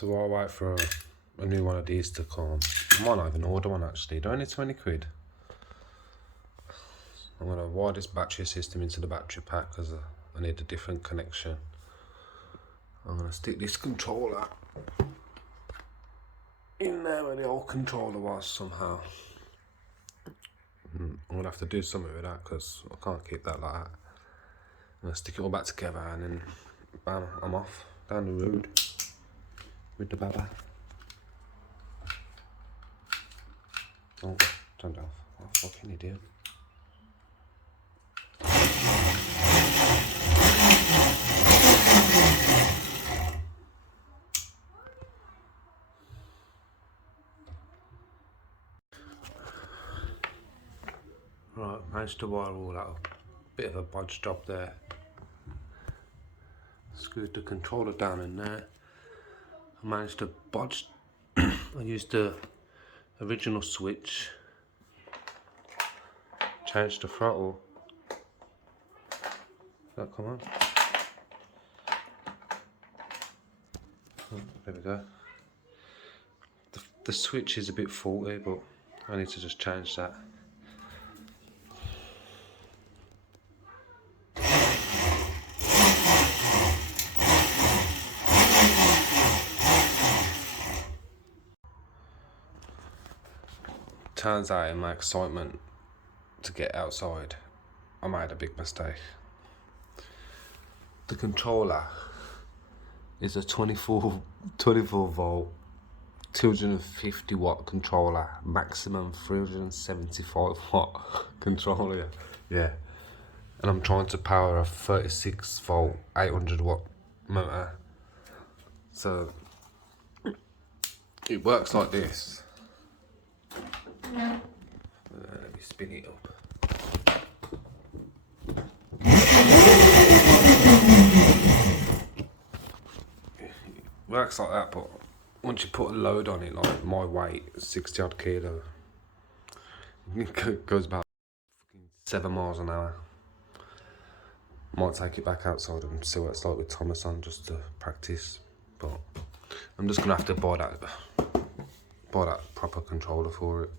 So while I wait for a new one of these to come, I might not even order one actually. They're only 20 quid. I'm going to wire this battery system into the battery pack because I need a different connection. I'm going to stick this controller in there where the old controller was somehow. I'm going to have to do something with that because I can't keep that like that. I'm going to stick it all back together and then bam, I'm off down the road with the baba. Oh, turned off. Oh, fucking idiot. Right, managed to wire all that up. Bit of a bodge job there. Screwed the controller down in there. I managed to bodge. I used the original switch. Changed the throttle. That come on. Oh, there we go. The switch is a bit faulty, but I need to just change that. Turns out in my excitement to get outside, I made a big mistake. The controller is a 24 volt, 250 watt controller, maximum 375 watt controller, yeah. And I'm trying to power a 36 volt, 800 watt motor. So it works like this. Let me spin it up. It works like that, but once you put a load on it, like my weight, 60 odd kilo, it goes about 7 miles an hour. Might take it back outside and see what it's like with Thomas on just to practice, but I'm just gonna have to buy that proper controller for it.